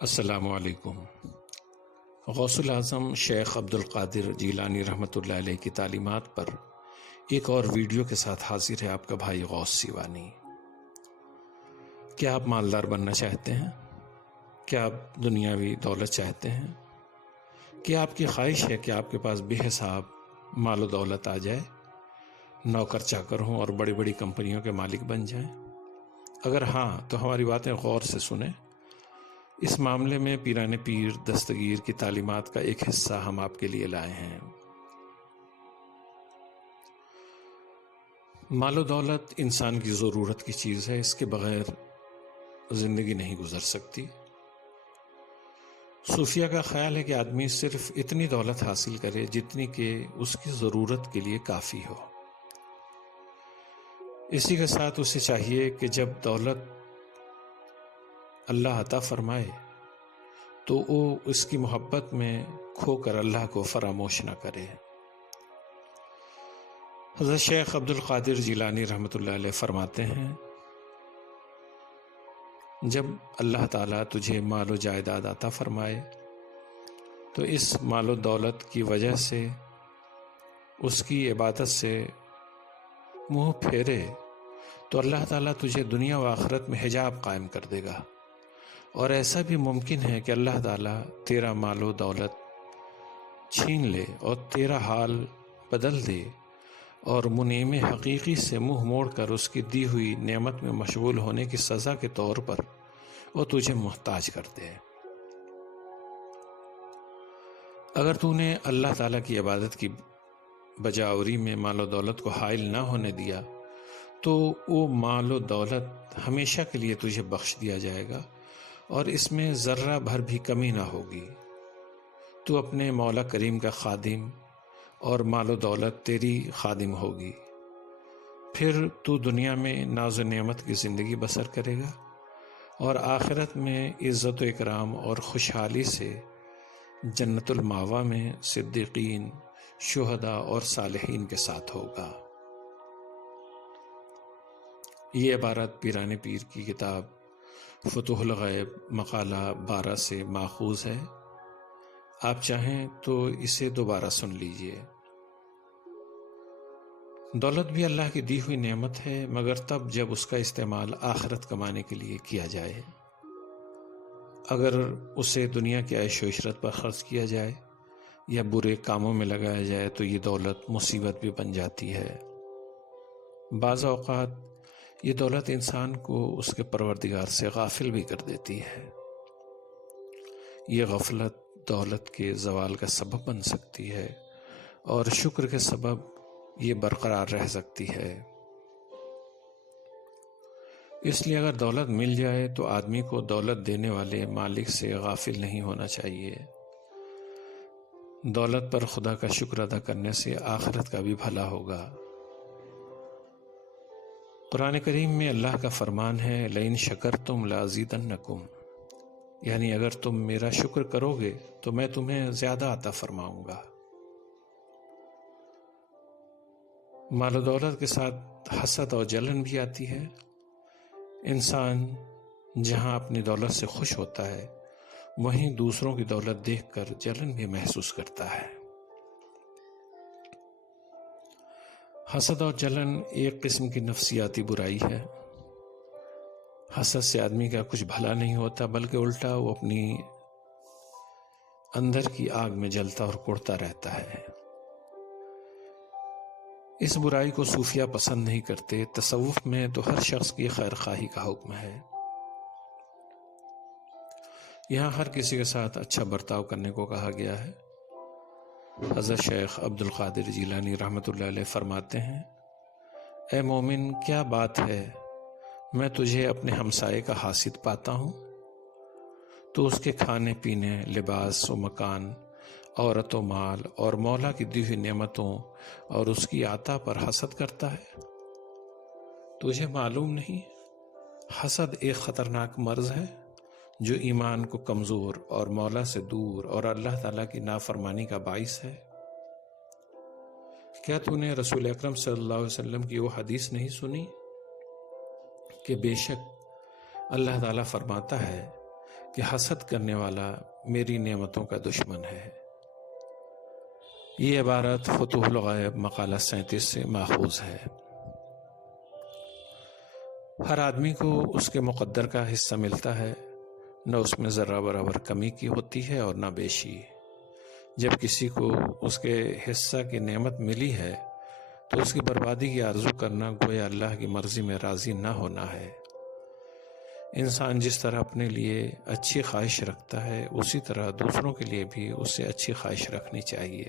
السلام علیکم۔ غوث الاعظم شیخ عبد القادر جیلانی رحمۃ اللہ علیہ کی تعلیمات پر ایک اور ویڈیو کے ساتھ حاضر ہے آپ کا بھائی غوث سیوانی۔ کیا آپ مالدار بننا چاہتے ہیں؟ کیا آپ دنیاوی دولت چاہتے ہیں؟ کیا آپ کی خواہش ہے کہ آپ کے پاس بے حساب مال و دولت آ جائے، نوکر چاکر ہوں اور بڑی بڑی کمپنیوں کے مالک بن جائیں؟ اگر ہاں تو ہماری باتیں غور سے سنیں۔ اس معاملے میں پیران پیر دستگیر کی تعلیمات کا ایک حصہ ہم آپ کے لیے لائے ہیں۔ مال و دولت انسان کی ضرورت کی چیز ہے، اس کے بغیر زندگی نہیں گزر سکتی۔ صوفیہ کا خیال ہے کہ آدمی صرف اتنی دولت حاصل کرے جتنی کہ اس کی ضرورت کے لیے کافی ہو۔ اسی کے ساتھ اسے چاہیے کہ جب دولت اللہ عطا فرمائے تو وہ اس کی محبت میں کھو کر اللہ کو فراموش نہ کرے۔ حضرت شیخ عبد القادر جیلانی رحمۃ اللہ علیہ فرماتے ہیں، جب اللہ تعالیٰ تجھے مال و جائیداد عطا فرمائے تو اس مال و دولت کی وجہ سے اس کی عبادت سے منہ پھیرے تو اللہ تعالیٰ تجھے دنیا و آخرت میں حجاب قائم کر دے گا، اور ایسا بھی ممکن ہے کہ اللہ تعالیٰ تیرا مال و دولت چھین لے اور تیرا حال بدل دے اور منعم حقیقی سے منہ موڑ کر اس کی دی ہوئی نعمت میں مشغول ہونے کی سزا کے طور پر وہ تجھے محتاج کر دے۔ اگر تو نے اللہ تعالیٰ کی عبادت کی بجاوری میں مال و دولت کو حائل نہ ہونے دیا تو وہ مال و دولت ہمیشہ کے لیے تجھے بخش دیا جائے گا اور اس میں ذرہ بھر بھی کمی نہ ہوگی۔ تو اپنے مولا کریم کا خادم اور مال و دولت تیری خادم ہوگی۔ پھر تو دنیا میں ناز و نعمت کی زندگی بسر کرے گا اور آخرت میں عزت و اکرام اور خوشحالی سے جنت الماوا میں صدیقین، شہداء اور صالحین کے ساتھ ہوگا۔ یہ عبارت پیران پیر کی کتاب فتوح الغیب مقالہ 12 سے ماخوذ ہے۔ آپ چاہیں تو اسے دوبارہ سن لیجئے۔ دولت بھی اللہ کی دی ہوئی نعمت ہے، مگر تب جب اس کا استعمال آخرت کمانے کے لیے کیا جائے۔ اگر اسے دنیا کی عیش و عشرت پر خرچ کیا جائے یا برے کاموں میں لگایا جائے تو یہ دولت مصیبت بھی بن جاتی ہے۔ بعض اوقات یہ دولت انسان کو اس کے پروردگار سے غافل بھی کر دیتی ہے۔ یہ غفلت دولت کے زوال کا سبب بن سکتی ہے اور شکر کے سبب یہ برقرار رہ سکتی ہے۔ اس لیے اگر دولت مل جائے تو آدمی کو دولت دینے والے مالک سے غافل نہیں ہونا چاہیے۔ دولت پر خدا کا شکر ادا کرنے سے آخرت کا بھی بھلا ہوگا۔ قرآن کریم میں اللہ کا فرمان ہے، لئن شکرتم لازیدنکم، یعنی اگر تم میرا شکر کرو گے تو میں تمہیں زیادہ عطا فرماؤں گا۔ مال و دولت کے ساتھ حسد اور جلن بھی آتی ہے۔ انسان جہاں اپنی دولت سے خوش ہوتا ہے وہیں دوسروں کی دولت دیکھ کر جلن بھی محسوس کرتا ہے۔ حسد اور جلن ایک قسم کی نفسیاتی برائی ہے۔ حسد سے آدمی کا کچھ بھلا نہیں ہوتا بلکہ الٹا وہ اپنی اندر کی آگ میں جلتا اور کڑتا رہتا ہے۔ اس برائی کو صوفیہ پسند نہیں کرتے۔ تصوف میں تو ہر شخص کی خیر خواہی کا حکم ہے۔ یہاں ہر کسی کے ساتھ اچھا برتاؤ کرنے کو کہا گیا ہے۔ حضرت شیخ عبد القادر جیلانی رحمۃ اللہ علیہ فرماتے ہیں، اے مومن، کیا بات ہے، میں تجھے اپنے ہمسائے کا حاسد پاتا ہوں، تو اس کے کھانے پینے، لباس و مکان، عورت و مال اور مولا کی دی ہوئی نعمتوں اور اس کی عطا پر حسد کرتا ہے۔ تجھے معلوم نہیں حسد ایک خطرناک مرض ہے جو ایمان کو کمزور اور مولا سے دور اور اللہ تعالیٰ کی نافرمانی کا باعث ہے؟ کیا تو نے رسول اکرم صلی اللہ علیہ وسلم کی وہ حدیث نہیں سنی کہ بے شک اللہ تعالیٰ فرماتا ہے، کہ حسد کرنے والا میری نعمتوں کا دشمن ہے۔ یہ عبارت فتوح الغیب مقالہ 37 سے ماخوذ ہے۔ ہر آدمی کو اس کے مقدر کا حصہ ملتا ہے، نہ اس میں ذرہ برابر کمی کی ہوتی ہے اور نہ بیشی۔ جب کسی کو اس کے حصہ کی نعمت ملی ہے تو اس کی بربادی کی آرزو کرنا گویا اللہ کی مرضی میں راضی نہ ہونا ہے۔ انسان جس طرح اپنے لیے اچھی خواہش رکھتا ہے اسی طرح دوسروں کے لیے بھی اس سے اچھی خواہش رکھنی چاہیے۔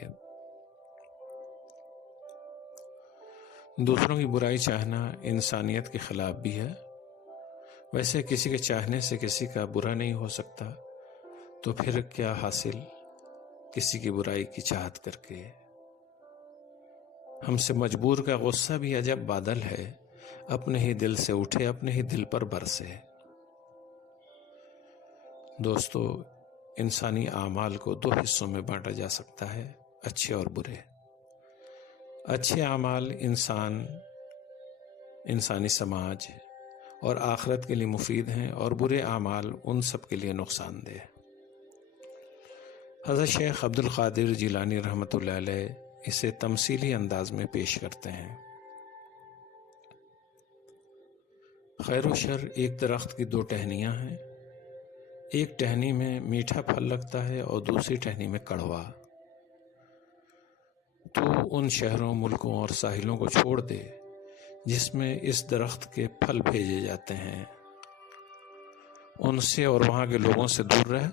دوسروں کی برائی چاہنا انسانیت کے خلاف بھی ہے۔ ویسے کسی کے چاہنے سے کسی کا برا نہیں ہو سکتا، تو پھر کیا حاصل کسی کی برائی کی چاہت کر کے؟ ہم سے مجبور کا غصہ بھی عجب بادل ہے، اپنے ہی دل سے اٹھے اپنے ہی دل پر برسے۔ دوستو، انسانی اعمال کو دو حصوں میں بانٹا جا سکتا ہے، اچھے اور برے۔ اچھے اعمال انسانی سماج اور آخرت کے لیے مفید ہیں، اور برے اعمال ان سب کے لیے نقصان دہ۔ حضرت شیخ عبد القادر جیلانی رحمۃ اللہ علیہ اسے تمثیلی انداز میں پیش کرتے ہیں۔ خیر و شر ایک درخت کی دو ٹہنیاں ہیں، ایک ٹہنی میں میٹھا پھل لگتا ہے اور دوسری ٹہنی میں کڑوا۔ تو ان شہروں، ملکوں اور ساحلوں کو چھوڑ دے جس میں اس درخت کے پھل بھیجے جاتے ہیں، ان سے اور وہاں کے لوگوں سے دور رہ،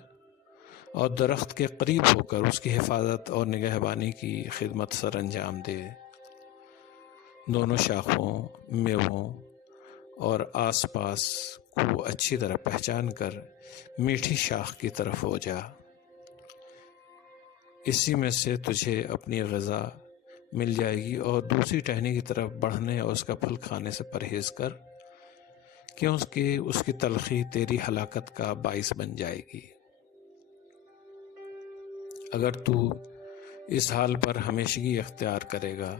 اور درخت کے قریب ہو کر اس کی حفاظت اور نگہبانی کی خدمت سر انجام دے۔ دونوں شاخوں، میووں اور آس پاس کو اچھی طرح پہچان کر میٹھی شاخ کی طرف ہو جا۔ اسی میں سے تجھے اپنی غذا مل جائے گی، اور دوسری ٹہنی کی طرف بڑھنے اور اس کا پھل کھانے سے پرہیز کر، کیونکہ اس کی تلخی تیری ہلاکت کا باعث بن جائے گی۔ اگر تو اس حال پر ہمیشگی اختیار کرے گا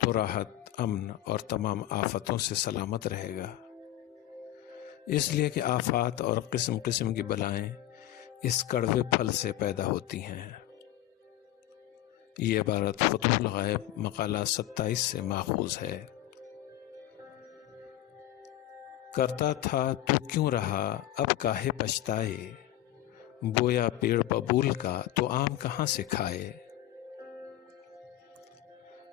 تو راحت، امن اور تمام آفتوں سے سلامت رہے گا، اس لیے کہ آفات اور قسم قسم کی بلائیں اس کڑوے پھل سے پیدا ہوتی ہیں۔ یہ عبارت فتوح الغیب مقالہ 27 سے ماخوذ ہے۔ کرتا تھا تو کیوں رہا اب کاہے پچھتائے، بویا پیڑ ببول کا تو آم کہاں سے کھائے۔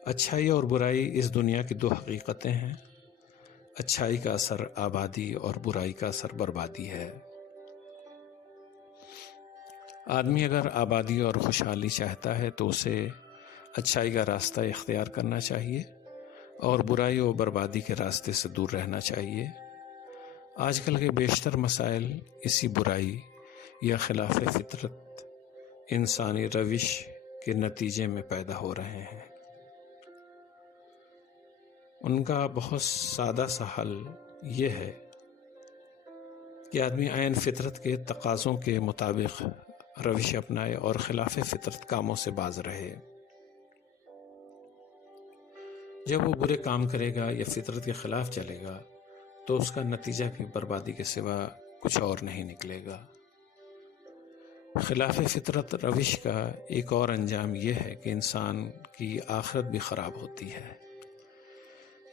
اچھائی اور برائی اس دنیا کی دو حقیقتیں ہیں۔ اچھائی کا اثر آبادی اور برائی کا اثر بربادی ہے۔ آدمی اگر آبادی اور خوشحالی چاہتا ہے تو اسے اچھائی کا راستہ اختیار کرنا چاہیے اور برائی و بربادی کے راستے سے دور رہنا چاہیے۔ آج کل کے بیشتر مسائل اسی برائی یا خلاف فطرت انسانی روش کے نتیجے میں پیدا ہو رہے ہیں۔ ان کا بہت سادہ سا حل یہ ہے کہ آدمی عین فطرت کے تقاضوں کے مطابق روش اپنائے اور خلاف فطرت کاموں سے باز رہے۔ جب وہ برے کام کرے گا یا فطرت کے خلاف چلے گا تو اس کا نتیجہ بھی بربادی کے سوا کچھ اور نہیں نکلے گا۔ خلاف فطرت روش کا ایک اور انجام یہ ہے کہ انسان کی آخرت بھی خراب ہوتی ہے۔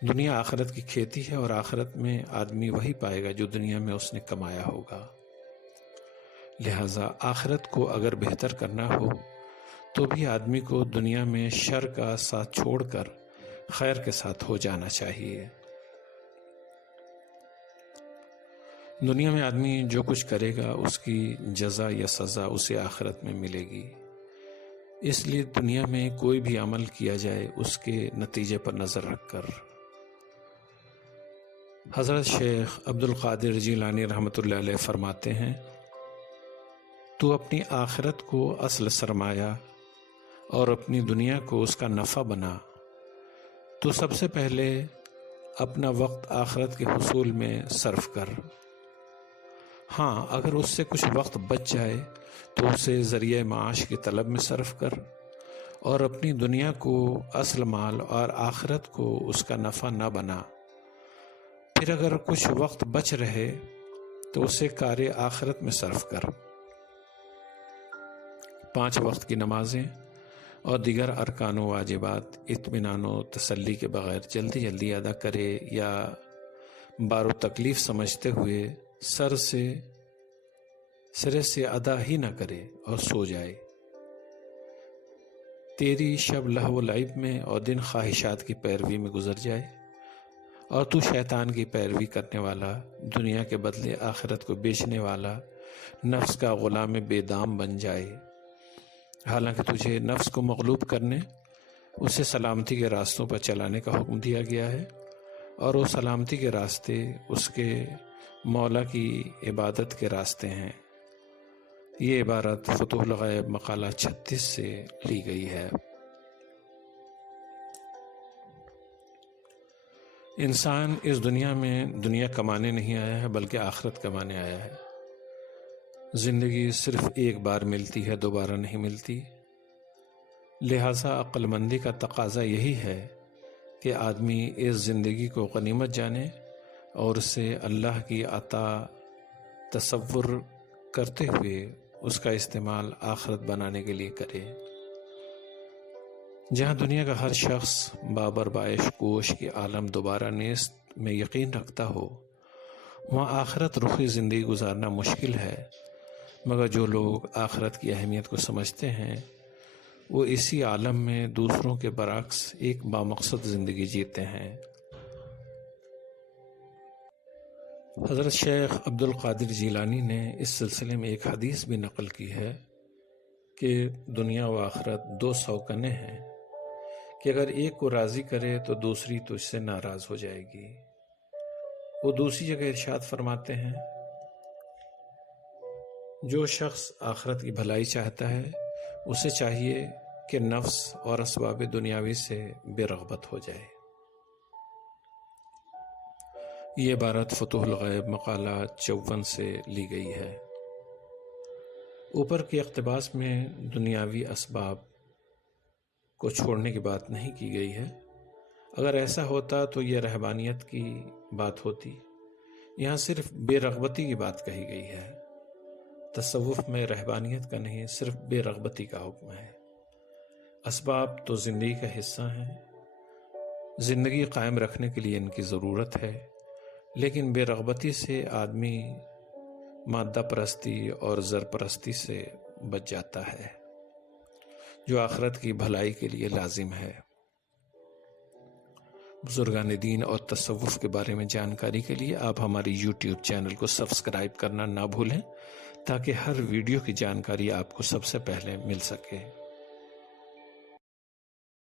دنیا آخرت کی کھیتی ہے، اور آخرت میں آدمی وہی پائے گا جو دنیا میں اس نے کمایا ہوگا۔ لہٰذا آخرت کو اگر بہتر کرنا ہو تو بھی آدمی کو دنیا میں شر کا ساتھ چھوڑ کر خیر کے ساتھ ہو جانا چاہیے۔ دنیا میں آدمی جو کچھ کرے گا اس کی جزا یا سزا اسے آخرت میں ملے گی۔ اس لیے دنیا میں کوئی بھی عمل کیا جائے اس کے نتیجے پر نظر رکھ کر۔ حضرت شیخ عبد القادر جیلانی رحمۃ اللہ علیہ فرماتے ہیں، تو اپنی آخرت کو اصل سرمایہ اور اپنی دنیا کو اس کا نفع بنا، تو سب سے پہلے اپنا وقت آخرت کے حصول میں صرف کر۔ ہاں، اگر اس سے کچھ وقت بچ جائے تو اسے ذریعہ معاش کی طلب میں صرف کر، اور اپنی دنیا کو اصل مال اور آخرت کو اس کا نفع نہ بنا۔ پھر اگر کچھ وقت بچ رہے تو اسے کار آخرت میں صرف کر۔ 5 وقت کی نمازیں اور دیگر ارکان و واجبات اطمینان و تسلی کے بغیر جلدی جلدی ادا کرے یا بار و تکلیف سمجھتے ہوئے سرے سے ادا ہی نہ کرے اور سو جائے۔ تیری شب لہو و لعب میں اور دن خواہشات کی پیروی میں گزر جائے، اور تو شیطان کی پیروی کرنے والا، دنیا کے بدلے آخرت کو بیچنے والا، نفس کا غلام بے دام بن جائے۔ حالانکہ تجھے نفس کو مغلوب کرنے، اسے سلامتی کے راستوں پر چلانے کا حکم دیا گیا ہے، اور وہ سلامتی کے راستے اس کے مولا کی عبادت کے راستے ہیں۔ یہ عبارت فتوح الغیب مقالہ 36 سے لی گئی ہے۔ انسان اس دنیا میں دنیا کمانے نہیں آیا ہے بلکہ آخرت کمانے آیا ہے۔ زندگی صرف ایک بار ملتی ہے، دوبارہ نہیں ملتی۔ لہٰذا عقل مندی کا تقاضا یہی ہے کہ آدمی اس زندگی کو غنیمت جانے اور اسے اللہ کی عطا تصور کرتے ہوئے اس کا استعمال آخرت بنانے کے لیے کرے۔ جہاں دنیا کا ہر شخص بابر بائش کوش کے عالم دوبارہ نیست میں یقین رکھتا ہو، وہاں آخرت رخی زندگی گزارنا مشکل ہے، مگر جو لوگ آخرت کی اہمیت کو سمجھتے ہیں وہ اسی عالم میں دوسروں کے برعکس ایک بامقصد زندگی جیتے ہیں۔ حضرت شیخ عبد القادر جیلانی نے اس سلسلے میں ایک حدیث بھی نقل کی ہے کہ دنیا و آخرت 2 سوکنے ہیں کہ اگر ایک کو راضی کرے تو دوسری تجھ سے ناراض ہو جائے گی۔ وہ دوسری جگہ ارشاد فرماتے ہیں، جو شخص آخرت کی بھلائی چاہتا ہے اسے چاہیے کہ نفس اور اسباب دنیاوی سے بے رغبت ہو جائے۔ یہ عبارت فتوح الغیب مقالہ 54 سے لی گئی ہے۔ اوپر کے اقتباس میں دنیاوی اسباب کو چھوڑنے کی بات نہیں کی گئی ہے۔ اگر ایسا ہوتا تو یہ رہبانیت کی بات ہوتی۔ یہاں صرف بے رغبتی کی بات کہی گئی ہے۔ تصوف میں رہبانیت کا نہیں، صرف بے رغبتی کا حکم ہے۔ اسباب تو زندگی کا حصہ ہیں، زندگی قائم رکھنے کے لیے ان کی ضرورت ہے، لیکن بے رغبتی سے آدمی مادہ پرستی اور زر پرستی سے بچ جاتا ہے، جو آخرت کی بھلائی کے لیے لازم ہے۔ بزرگان دین اور تصوف کے بارے میں جانکاری کے لیے آپ ہماری YouTube چینل کو سبسکرائب کرنا نہ بھولیں تاکہ ہر ویڈیو کی جانکاری آپ کو سب سے پہلے مل سکے۔